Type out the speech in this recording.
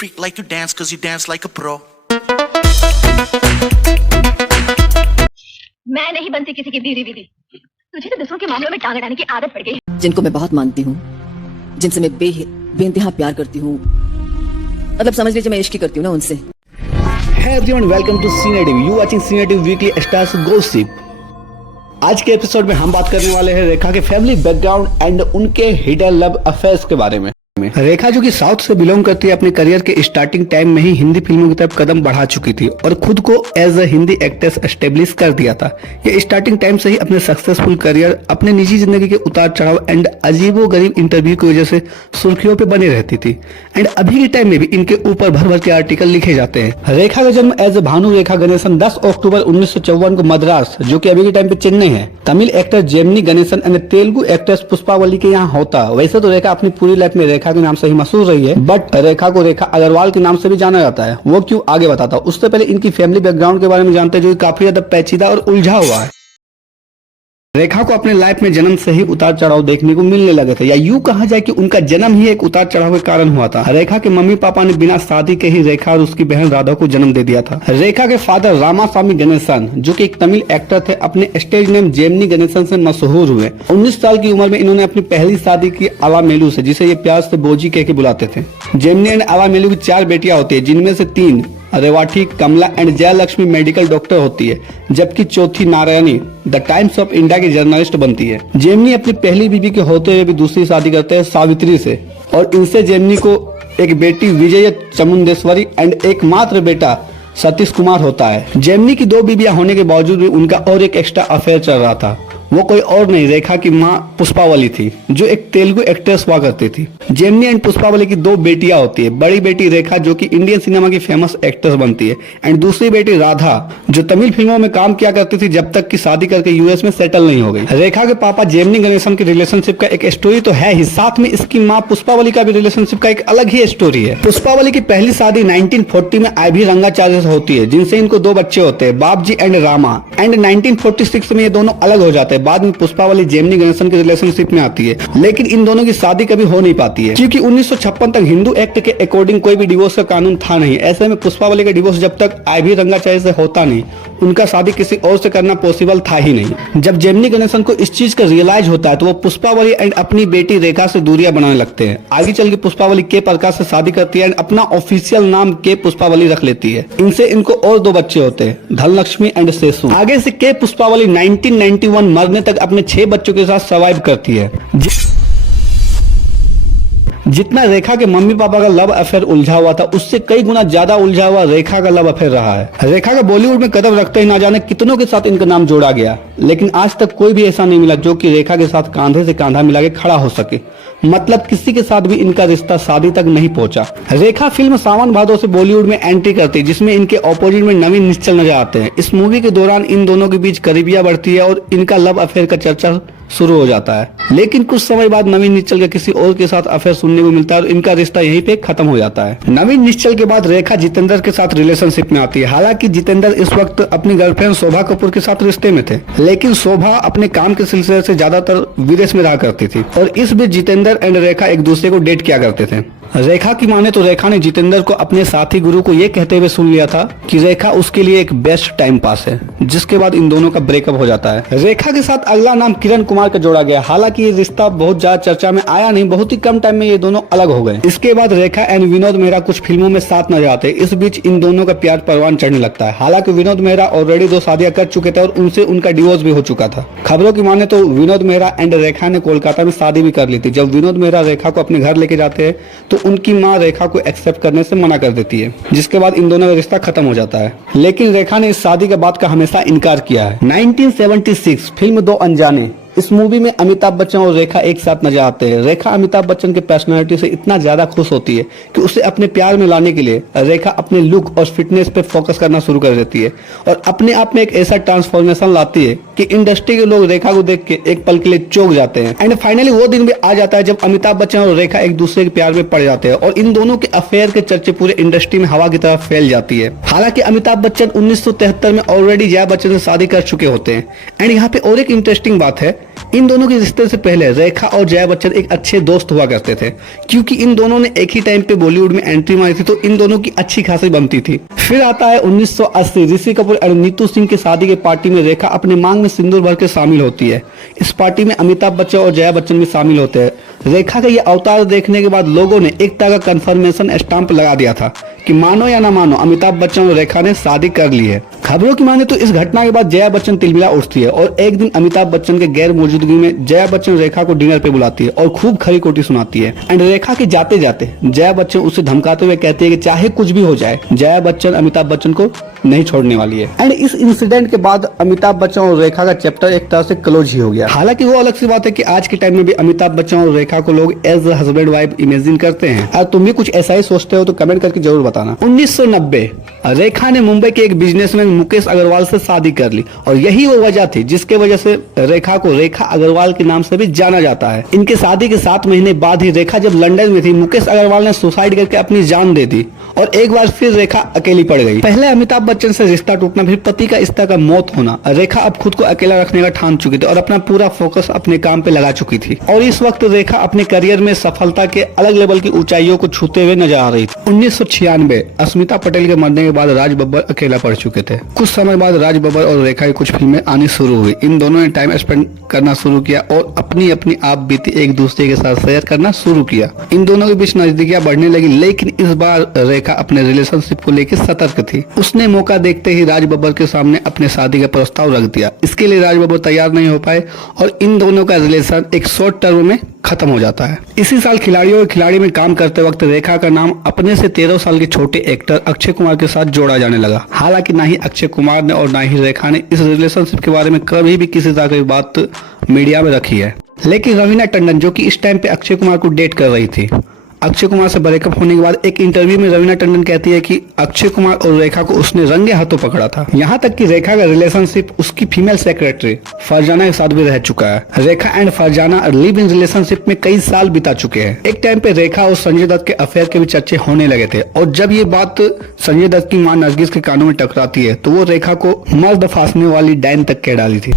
freak like to dance cause you dance like a pro. मैं नहीं बनती किसी की बीवी बीवी। तुझे तो दूसरों के मामलों में टांग अड़ाने की आदत पड़ गई है। जिनको मैं बहुत मानती हूँ, जिनसे मैं बेइंतहा प्यार करती हूँ, मतलब समझ लीजिए मैं इश्क ही करती हूँ ना उनसे। Hey everyone, welcome to Cine TV. You watching Cine TV Weekly Stars Gossip. आज के एपिसोड में हम बात करने वाले हैं रेखा के फैमिली बैकग्राउंड एंड उनके हिडन लव अफेयर्स के बारे में। रेखा जो कि साउथ से बिलोंग करती है, अपने करियर के स्टार्टिंग टाइम में ही हिंदी फिल्मों की तरफ कदम बढ़ा चुकी थी और खुद को as a Hindi actress establish कर दिया था। ये स्टार्टिंग टाइम से ही अपने सक्सेसफुल करियर, अपने निजी जिंदगी के उतार चढ़ाव एंड अजीबोगरीब इंटरव्यू की वजह से सुर्खियों पे बनी रहती थी एंड अभी के टाइम में भी इनके ऊपर भर भर के आर्टिकल लिखे जाते हैं। रेखा का जन्म एज भानु रेखा गणेशन 10 अक्टूबर 1954 को मद्रास, जो कि अभी के टाइम पे चेन्नई है, Tamil actor Gemini Ganesan and Telugu actress Pushpavali के यहाँ होता। वैसे तो रेखा अपनी पूरी लाइफ में रेखा के नाम से ही मशहूर रही है, बट रेखा को रेखा अग्रवाल के नाम से भी जाना जाता है। वो क्यों, आगे बताता हूँ। उससे पहले इनकी फैमिली बैकग्राउंड के बारे में जानते हैं, जो काफी ज्यादा पेचीदा और उलझा हुआ है। रेखा को अपने लाइफ में जन्म से ही उतार चढ़ाव देखने को मिलने लगे थे, या यूं कहा जाए कि उनका जन्म ही एक उतार चढ़ाव के कारण हुआ था। रेखा के मम्मी पापा ने बिना शादी के ही रेखा और उसकी बहन राधा को जन्म दे दिया था। रेखा के फादर रामास्वामी गणेशन, जो कि एक तमिल एक्टर थे, अपने स्टेज नेम जेमिनी गणेशन से मशहूर हुए। 19 साल की उम्र में इन्होंने अपनी पहली शादी की अलामेलू से, जिसे ये प्यार से बोजी कह के बुलाते थे। जेमिनी एंड अलामेलू की 4 बेटियां होती है, जिनमें से 3 रेवाठी, कमला एंड जयलक्ष्मी मेडिकल डॉक्टर होती है, जबकि चौथी Narayani the times of India की जर्नलिस्ट बनती है। जेमिनी अपनी पहली बीवी के होते हुए भी दूसरी शादी करते हैं सावित्री से, और इनसे जेमिनी को एक बेटी विजय चामुंडेश्वरी एंड एकमात्र बेटा सतीश कुमार होता है। जेमिनी की 2 बीवियां होने के बावजूद भी उनका और एक एक्स्ट्रा अफेयर चल रहा था। वो कोई और नहीं, रेखा की माँ पुष्पावली थी, जो एक तेलुगु एक्ट्रेस हुआ करती थी। जेमिनी एंड पुष्पावली की 2 बेटियां होती है। बड़ी बेटी रेखा, जो कि इंडियन सिनेमा की फेमस एक्ट्रेस बनती है, एंड दूसरी बेटी राधा, जो तमिल फिल्मों में काम किया करती थी जब तक कि शादी करके यूएस में सेटल नहीं हो गई। रेखा के पापा जेमिनी गणेशन की रिलेशनशिप का एक स्टोरी तो है ही, साथ में इसकी माँ पुष्पावली का भी रिलेशनशिप का एक अलग ही स्टोरी है। पुष्पावली की पहली शादी 1940 में आईवी रंगाचार्य से होती है, जिनसे इनको 2 बच्चे होते हैं, बाबजी एंड रामा, एंड 1946 में ये दोनों अलग हो जाते हैं। बाद में पुष्पावली जेमिनी गणेशन के रिलेशनशिप में आती है, लेकिन इन दोनों की शादी कभी हो नहीं पाती है, क्योंकि 1956 तक हिंदू एक्ट के अकॉर्डिंग कोई भी डिवोर्स का कानून था नहीं। ऐसे में पुष्पावली का डिवोर्स जब तक आईवी रंगाचार्य से होता नहीं, उनका शादी किसी और से करना पॉसिबल था ही नहीं। जब जेमिनी गणेशन को इस चीज का रियलाइज होता है, तो वो पुष्पावली एंड अपनी बेटी रेखा से दूरियां बनाने लगते हैं। आगे चल के पुष्पावली के प्रकाश से शादी करती है एंड अपना ऑफिशियल नाम के पुष्पावली रख लेती है। इनसे इनको और 2 बच्चे होते हैं, धनलक्ष्मी एंड शेषु। आगे से के पुष्पावली 1991 मरने तक अपने 6 बच्चों के साथ सर्वाइव करती है। जितना रेखा के मम्मी पापा का लव अफेयर उलझा हुआ था, उससे कई गुना ज्यादा उलझा हुआ रेखा का लव अफेयर रहा है। रेखा का बॉलीवुड में कदम रखते ही ना जाने कितनों के साथ इनका नाम जोड़ा गया, लेकिन आज तक कोई भी ऐसा नहीं मिला जो कि रेखा के साथ कांधे से कांधा मिला के खड़ा हो सके। मतलब किसी के साथ भी इनका रिश्ता शादी तक नहीं पहुंचा। रेखा फिल्म सावन भादो से बॉलीवुड में एंट्री करती है, जिसमें इनके ऑपोजिट में नवीन निश्चल नजर आते हैं। इस मूवी के दौरान इन दोनों के बीच करीबियां बढ़ती है और इनका लव अफेयर का चर्चा शुरू हो जाता है, लेकिन कुछ समय बाद नवीन निश्चल का किसी और के साथ अफेयर सुनने को मिलता है और इनका रिश्ता यहीं पे खत्म हो जाता है। नवीन निश्चल के बाद रेखा जितेंद्र के साथ रिलेशनशिप में आती है। हालांकि जितेंद्र इस वक्त अपनी गर्लफ्रेंड शोभा कपूर के साथ रिश्ते में थे, लेकिन शोभा अपने काम के सिलसिले से ज्यादातर विदेश में रहा करती थी, और इस बीच जितेंद्र एंड रेखा एक दूसरे को डेट किया करते थे। रेखा की माने तो रेखा ने जितेंद्र को अपने साथी गुरु को ये कहते हुए सुन लिया था कि रेखा उसके लिए एक बेस्ट टाइम पास है, जिसके बाद इन दोनों का ब्रेकअप हो जाता है। रेखा के साथ अगला नाम किरण कुमार का जोड़ा गया। हालांकि ये रिश्ता बहुत ज्यादा चर्चा में आया नहीं, बहुत ही कम टाइम में ये दोनों अलग हो गए। इसके बाद रेखा एंड विनोद मेहरा कुछ फिल्मों में साथ नजर आते। इस बीच इन दोनों का प्यार परवान चढ़ने लगता है। हालांकि विनोद मेहरा ऑलरेडी 2 शादियां कर चुके थे और उनसे उनका डिवोर्स भी हो चुका था। खबरों की माने तो विनोद मेहरा एंड रेखा ने कोलकाता में शादी भी कर ली थी। जब विनोद मेहरा रेखा को अपने घर लेके जाते हैं, तो उनकी माँ रेखा को एक्सेप्ट करने से मना कर देती है, जिसके बाद इन दोनों का रिश्ता खत्म हो जाता है। लेकिन रेखा ने इस शादी के बाद का हमेशा इनकार किया है। 1976 फिल्म 2 अनजाने, इस मूवी में अमिताभ बच्चन और रेखा एक साथ नजर आते हैं। रेखा अमिताभ बच्चन के पर्सनालिटी से इतना ज्यादा खुश होती है कि उसे अपने प्यार में लाने के लिए रेखा अपने लुक और फिटनेस पे फोकस करना शुरू कर देती है और अपने आप में एक ऐसा ट्रांसफॉर्मेशन लाती है कि इंडस्ट्री के लोग रेखा को देख के एक पल के लिए चौंक जाते हैं। एंड फाइनली वो दिन भी आ जाता है जब अमिताभ बच्चन और रेखा एक दूसरे के प्यार में पड़ जाते हैं और इन दोनों के अफेयर के चर्चे पूरे इंडस्ट्री में हवा की तरह फैल जाती है। हालांकि अमिताभ बच्चन 1973 में ऑलरेडी जया बच्चन से शादी कर चुके होते हैं। एंड यहाँ पे और एक इंटरेस्टिंग बात है इन दोनों के रिश्ते से पहले रेखा और जया बच्चन एक अच्छे दोस्त हुआ करते थे, क्योंकि इन दोनों ने एक ही टाइम पे बॉलीवुड में एंट्री मारी थी, तो इन दोनों की अच्छी खासी बनती थी। फिर आता है 1980, ऋषि कपूर और नीतू सिंह की शादी की पार्टी में रेखा अपने मांग में सिंदूर भर के शामिल होती है। इस पार्टी में अमिताभ बच्चन और जया बच्चन भी शामिल होते हैं। रेखा का ये अवतार देखने के बाद लोगों ने एक तरह का कंफर्मेशन स्टाम्प लगा दिया था कि मानो या ना मानो अमिताभ बच्चन और रेखा ने शादी कर ली है। खबरों की माने तो इस घटना के बाद जया बच्चन तिलमिला उठती है और एक दिन अमिताभ बच्चन के गैर मौजूदगी में जया बच्चन रेखा को डिनर पे बुलाती है और खूब खरी खोटी सुनाती है। एंड रेखा के जाते जाते जया बच्चन उसे धमकाते हुए कहती है कि चाहे कुछ भी हो जाए, जया बच्चन अमिताभ बच्चन को नहीं छोड़ने वाली है। एंड इस इंसिडेंट के बाद अमिताभ बच्चन और रेखा का चैप्टर एक तरह से क्लोज ही हो गया। हालांकि वो अलग सी बात है कि आज के टाइम में भी अमिताभ बच्चन और रेखा को लोग एज हस्बैंड वाइफ इमेजिन करते हैं। अगर तुम भी कुछ ऐसा ही सोचते हो तो कमेंट करके जरूर बताना। 1990 रेखा ने मुंबई के एक बिजनेसमैन मुकेश अग्रवाल से शादी कर ली और यही वो वजह थी जिसके वजह से रेखा को रेखा अग्रवाल के नाम से भी जाना जाता है। इनके शादी के 7 महीने बाद ही रेखा जब लंदन में थी, मुकेश अग्रवाल ने सुसाइड करके अपनी जान दे दी और एक बार फिर रेखा अकेली पड़ गई। पहले अमिताभ बच्चन से रिश्ता टूटना, फिर पति का इस तरह का मौत होना। रेखा अब खुद को अकेला रखने का ठान चुकी थी और अपना पूरा फोकस अपने काम पे लगा चुकी थी और इस वक्त रेखा अपने करियर में सफलता के अलग लेवल की ऊंचाइयों को छूते हुए नजर आ रही थी। 1996 अस्मिता पटेल के मरने के बाद राज बब्बर अकेला पड़ चुके थे। कुछ समय बाद राज बब्बर और रेखा की कुछ फिल्में आनी शुरू हुई। इन दोनों ने टाइम स्पेंड करना शुरू किया और अपनी अपनी आप बीती एक दूसरे के साथ शेयर करना शुरू किया। इन दोनों के बीच नजदीकियां बढ़ने लगी, लेकिन इस बार रेखा अपने रिलेशनशिप को लेकर सतर्क थी। उसने मौका देखते ही राज बब्बर के सामने अपने शादी का प्रस्ताव रख दिया। इसके लिए राज बब्बर तैयार नहीं हो पाए और इन दोनों का रिलेशन एक शॉर्ट टर्म में खत्म हो जाता है। इसी साल खिलाड़ियों और खिलाड़ी में काम करते वक्त रेखा का नाम अपने से 13 साल के छोटे एक्टर अक्षय कुमार के साथ जोड़ा जाने लगा। हालांकि ना ही अक्षय कुमार ने और ना ही रेखा ने इस रिलेशनशिप के बारे में कभी भी किसी तरह की बात मीडिया में रखी है। लेकिन रवीना टंडन, जो कि इस टाइम पे अक्षय कुमार को डेट कर रही थी, अक्षय कुमार से ब्रेकअप होने के बाद एक इंटरव्यू में रवीना टंडन कहती है कि अक्षय कुमार और रेखा को उसने रंगे हाथों पकड़ा था। यहाँ तक कि रेखा का रिलेशनशिप उसकी फीमेल सेक्रेटरी फरजाना के साथ भी रह चुका है। Rekha and Farzana live in relationship में कई साल बिता चुके हैं। एक टाइम पे रेखा और संजय दत्त के अफेयर के भी चर्चे होने लगे थे और जब ये बात संजय दत्त की मां नरगिस के कानों में टकराती है तो वो रेखा को मर्द फांसने वाली डायन तक कह डाली थी।